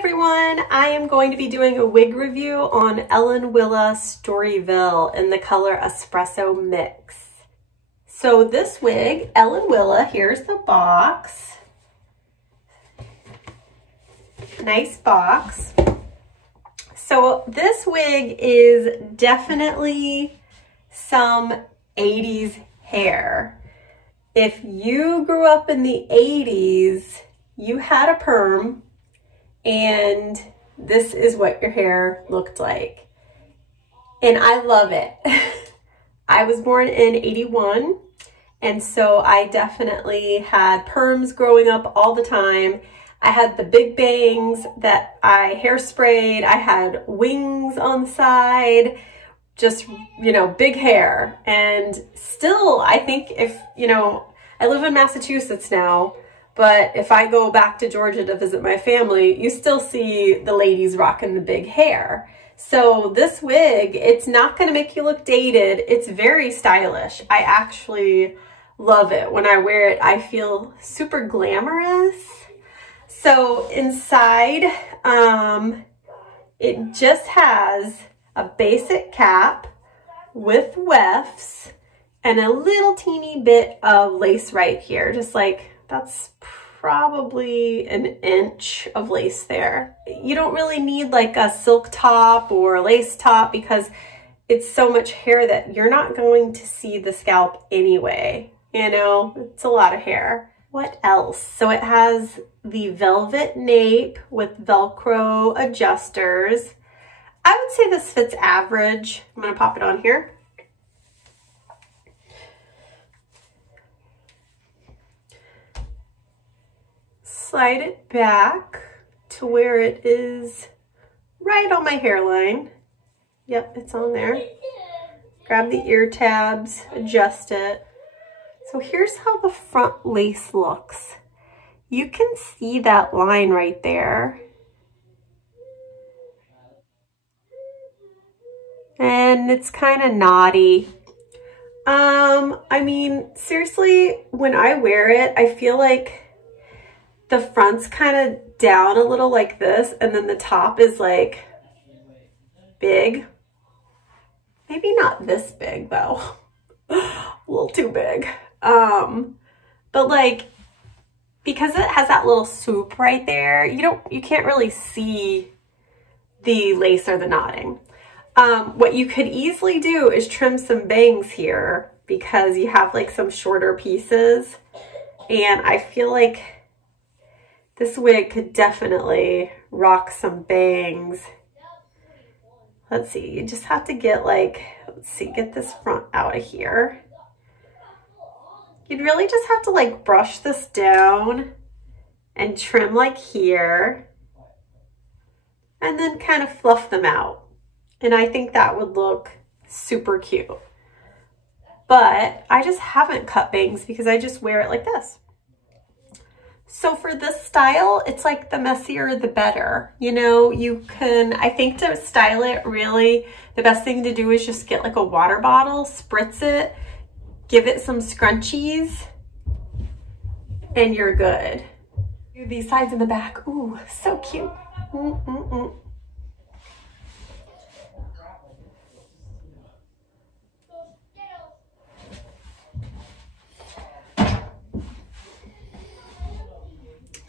everyone, I am going to be doing a wig review on Ellen Wille Storyville in the color Espresso Mix. So this wig, Ellen Wille, here's the box. Nice box. So this wig is definitely some 80s hair. If you grew up in the 80s, you had a perm, and this is what your hair looked like. And I love it. I was born in 81, and so I definitely had perms growing up all the time. I had the big bangs that I hairsprayed. I had wings on the side, just, you know, big hair. And still, I think if, you know, I live in Massachusetts now, but if I go back to Georgia to visit my family, you still see the ladies rocking the big hair. So this wig, it's not gonna make you look dated. It's very stylish. I actually love it. When I wear it, I feel super glamorous. So inside, it just has a basic cap with wefts and a little teeny bit of lace right here, just like, that's probably an inch of lace there. You don't really need like a silk top or a lace top because it's so much hair that you're not going to see the scalp anyway. You know, it's a lot of hair. What else? So it has the velvet nape with Velcro adjusters. I would say this fits average. I'm gonna pop it on here. Slide it back to where it is right on my hairline. Yep, it's on there. Grab the ear tabs, adjust it. So here's how the front lace looks. You can see that line right there. And it's kind of knotty. I mean, seriously, when I wear it, I feel like the front's kind of down a little like this, and then the top is like big. Maybe not this big though. A little too big. But like, because it has that little swoop right there, you can't really see the lace or the knotting. What you could easily do is trim some bangs here because you have like some shorter pieces, and I feel like this wig could definitely rock some bangs. Let's see, you just have to get like, let's see, get this front out of here. You'd really just have to like brush this down and trim like here, and then kind of fluff them out. And I think that would look super cute. But I just haven't cut bangs because I just wear it like this. So for this style, it's like the messier, the better. You know, you can, I think to style it really, the best thing to do is just get like a water bottle, spritz it, give it some scrunchies, and you're good. These sides and the back, ooh, so cute.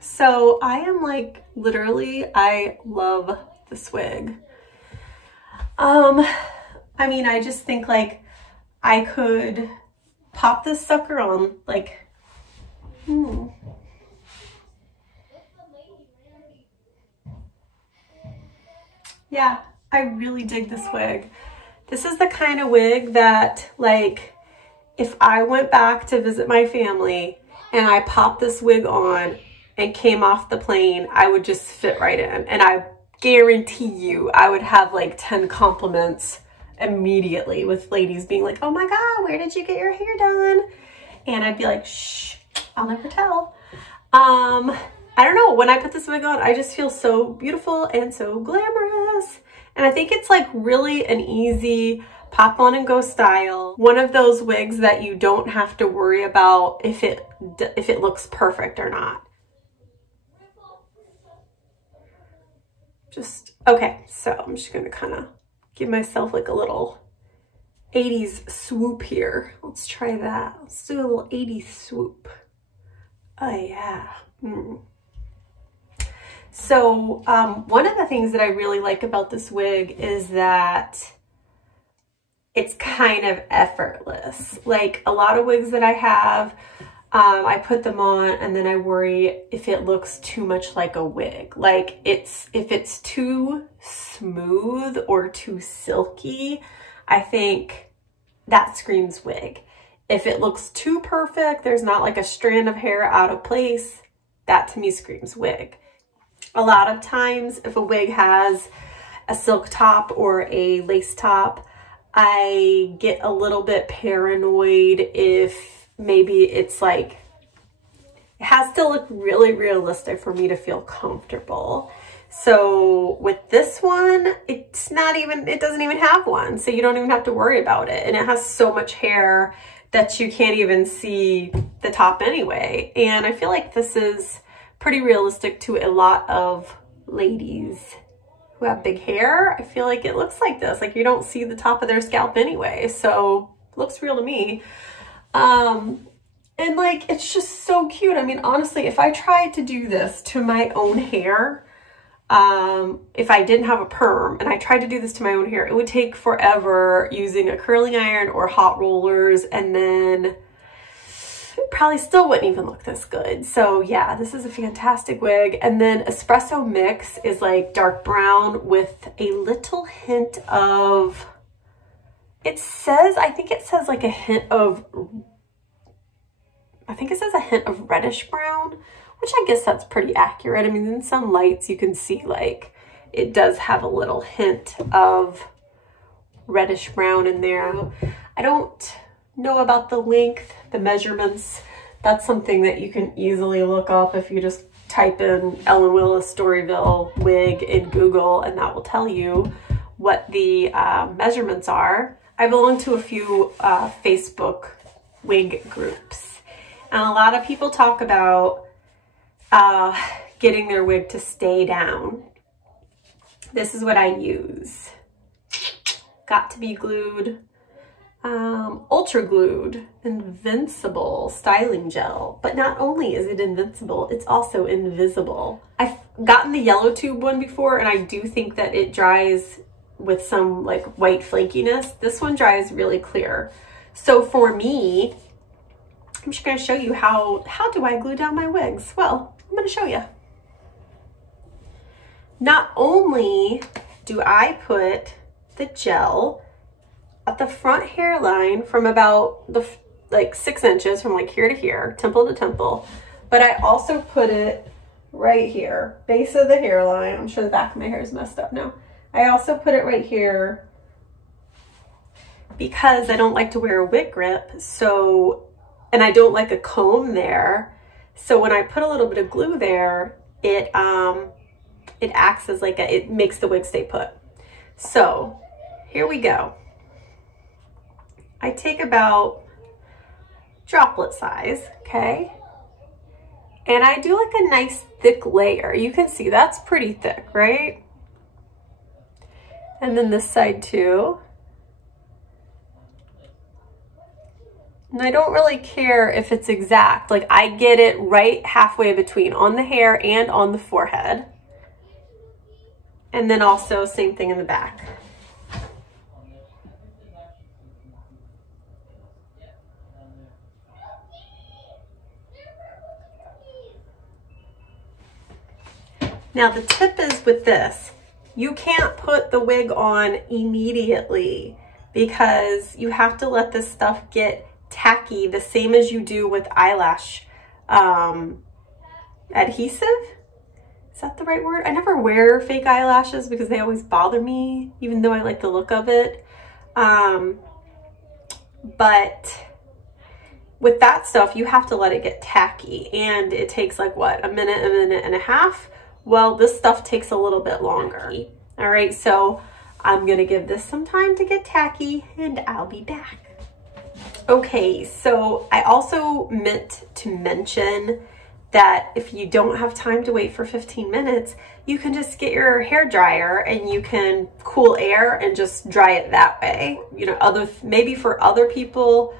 So I am like, literally, I love this wig. I mean, I just think like I could pop this sucker on, like, Yeah, I really dig this wig. This is the kind of wig that, like, if I went back to visit my family and I popped this wig on and came off the plane, I would just fit right in. And I guarantee you, I would have like 10 compliments immediately with ladies being like, oh my God, where did you get your hair done? And I'd be like, shh, I'll never tell. I don't know, when I put this wig on, I just feel so beautiful and so glamorous. And I think it's like really an easy pop on and go style. One of those wigs that you don't have to worry about if it looks perfect or not. Okay, so I'm just gonna kind of give myself like a little 80s swoop here. Let's try that. Let's do a little 80s swoop. Oh yeah. So one of the things that I really like about this wig is that it's kind of effortless. Like a lot of wigs that I have, I put them on and then I worry if it looks too much like a wig. Like if it's too smooth or too silky, I think that screams wig. If it looks too perfect, there's not like a strand of hair out of place, that to me screams wig. A lot of times if a wig has a silk top or a lace top, I get a little bit paranoid if maybe it's like, it has to look really realistic for me to feel comfortable. So with this one, it doesn't even have one. So you don't even have to worry about it. And it has so much hair that you can't even see the top anyway. And I feel like this is pretty realistic to a lot of ladies who have big hair. I feel like it looks like this, like you don't see the top of their scalp anyway. So it looks real to me. And like, it's just so cute. I mean, honestly, if I tried to do this to my own hair, if I didn't have a perm and I tried to do this to my own hair, it would take forever using a curling iron or hot rollers, and then it probably still wouldn't even look this good. So yeah, this is a fantastic wig. And then Espresso Mix is like dark brown with a little hint of, I think it says like a hint of, reddish brown, which I guess that's pretty accurate. I mean, in some lights you can see like it does have a little hint of reddish brown in there. I don't know about the length, the measurements. That's something that you can easily look up if you just type in Ellen Wille Storyville Wig in Google, and that will tell you what the measurements are. I belong to a few Facebook wig groups, and a lot of people talk about getting their wig to stay down. This is what I use. Got2B Glued, Ultra Glued, Invincible Styling Gel. But not only is it invincible, it's also invisible. I've gotten the yellow tube one before, and I do think that it dries with some like white flakiness. This one dries really clear. So for me, I'm just gonna show you how do I glue down my wigs? Well, I'm gonna show you. Not only do I put the gel at the front hairline from about like 6 inches from like here to here, temple to temple, but I also put it right here, base of the hairline. I'm sure the back of my hair is messed up now. I also put it right here because I don't like to wear a wig grip, and I don't like a comb there. So when I put a little bit of glue there, it acts as like it makes the wig stay put. So here we go. I take about droplet size, okay? And I do like a nice thick layer. You can see that's pretty thick, right? And then this side too. And I don't really care if it's exact. Like I get it right halfway between on the hair and on the forehead. And then also same thing in the back. Now the tip is with this, you can't put the wig on immediately because you have to let this stuff get tacky the same as you do with eyelash adhesive. Is that the right word? I never wear fake eyelashes because they always bother me, even though I like the look of it. But with that stuff, you have to let it get tacky, and it takes like what, a minute and a half. Well, this stuff takes a little bit longer. All right, so I'm gonna give this some time to get tacky and I'll be back. Okay, so I also meant to mention that if you don't have time to wait for 15 minutes, you can just get your hair dryer and you can cool air and just dry it that way. You know, maybe for other people,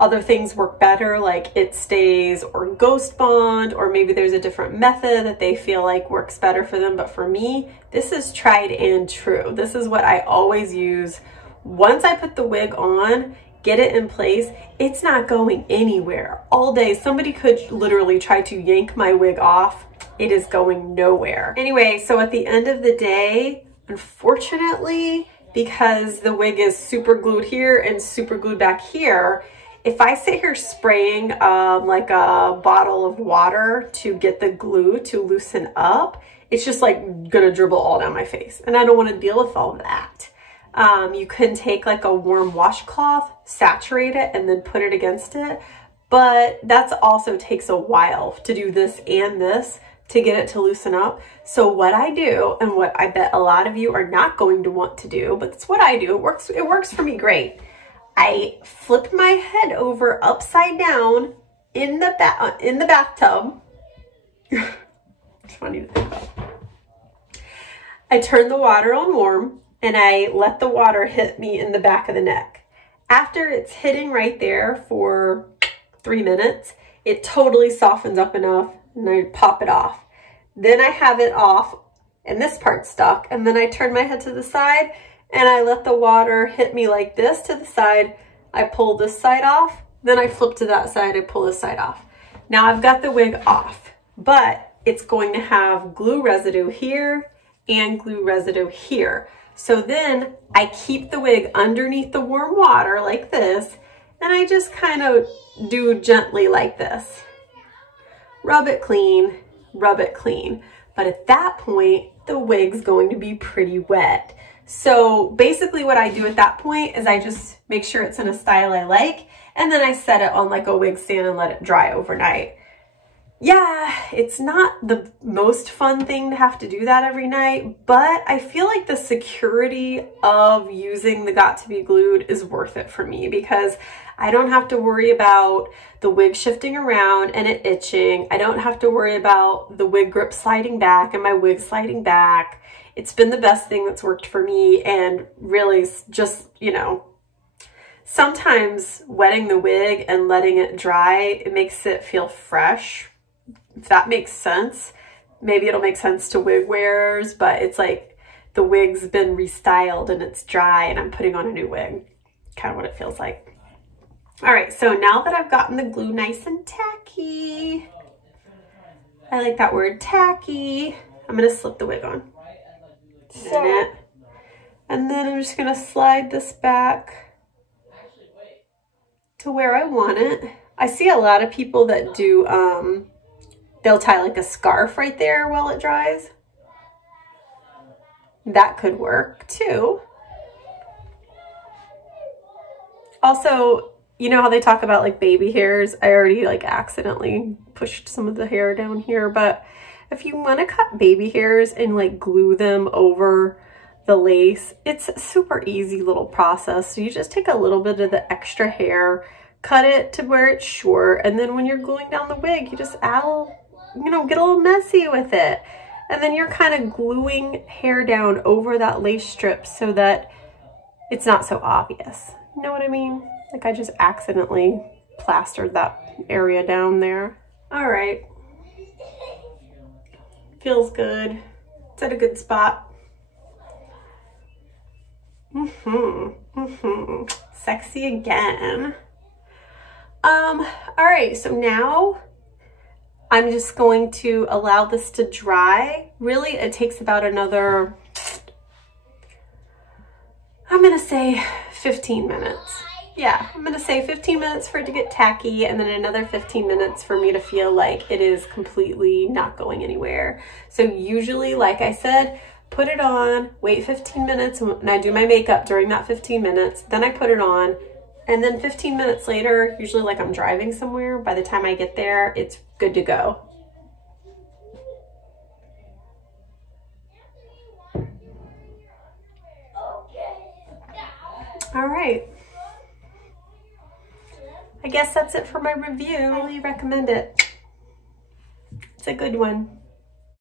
other things work better, like it stays or ghost bond, or maybe there's a different method that they feel like works better for them. But for me, this is tried and true. This is what I always use. Once I put the wig on, get it in place, it's not going anywhere all day. Somebody could literally try to yank my wig off. It is going nowhere. Anyway, so at the end of the day, unfortunately, because the wig is super glued here and super glued back here, if I sit here spraying like a bottle of water to get the glue to loosen up, it's just like gonna dribble all down my face. And I don't wanna deal with all of that. You can take like a warm washcloth, saturate it, and then put it against it. But that also takes a while to do this and this to get it to loosen up. So what I do, and what I bet a lot of you are not going to want to do, but it's what I do, it works for me great. I flip my head over upside down in the bathtub. It's funny to think about. I turn the water on warm and I let the water hit me in the back of the neck. After it's hitting right there for 3 minutes, it totally softens up enough and I pop it off. Then I have it off and this part's stuck, and then I turn my head to the side and I let the water hit me like this to the side. I pull this side off, then I flip to that side, I pull this side off. Now I've got the wig off, but it's going to have glue residue here and glue residue here. So then I keep the wig underneath the warm water like this, and I just kind of do gently like this. Rub it clean, rub it clean. But at that point, the wig's going to be pretty wet. So basically what I do at that point is I just make sure it's in a style I like, and then I set it on like a wig stand and let it dry overnight. Yeah, it's not the most fun thing to have to do that every night, but I feel like the security of using the Got2B Glued is worth it for me, because I don't have to worry about the wig shifting around and it itching. I don't have to worry about the wig grip sliding back and my wig sliding back. It's been the best thing that's worked for me, and really just, you know, sometimes wetting the wig and letting it dry, it makes it feel fresh. If that makes sense. Maybe it'll make sense to wig wearers, but it's like the wig's been restyled and it's dry and I'm putting on a new wig. Kind of what it feels like. All right, so now that I've gotten the glue nice and tacky, I like that word, tacky, I'm gonna slip the wig on. And then I'm just gonna slide this back to where I want it. I see a lot of people that do, they'll tie like a scarf right there while it dries. That could work too. Also, you know how they talk about like baby hairs? I already like accidentally pushed some of the hair down here, but if you want to cut baby hairs and like glue them over the lace, it's a super easy little process. So you just take a little bit of the extra hair, cut it to where it's short, and then when you're gluing down the wig, you just add a little, you know, get a little messy with it. And then you're kind of gluing hair down over that lace strip so that it's not so obvious. You know what I mean? Like I just accidentally plastered that area down there. All right. Feels good. It's at a good spot. Sexy again. All right, so now I'm just going to allow this to dry. Really, it takes about another, I'm gonna say 15 minutes. Yeah, I'm gonna say 15 minutes for it to get tacky, and then another 15 minutes for me to feel like it is completely not going anywhere. So usually, like I said, put it on, wait 15 minutes, and I do my makeup during that 15 minutes, then I put it on, and then 15 minutes later, usually like I'm driving somewhere, by the time I get there, it's good to go. All right. I guess that's it for my review. I highly recommend it. a good one.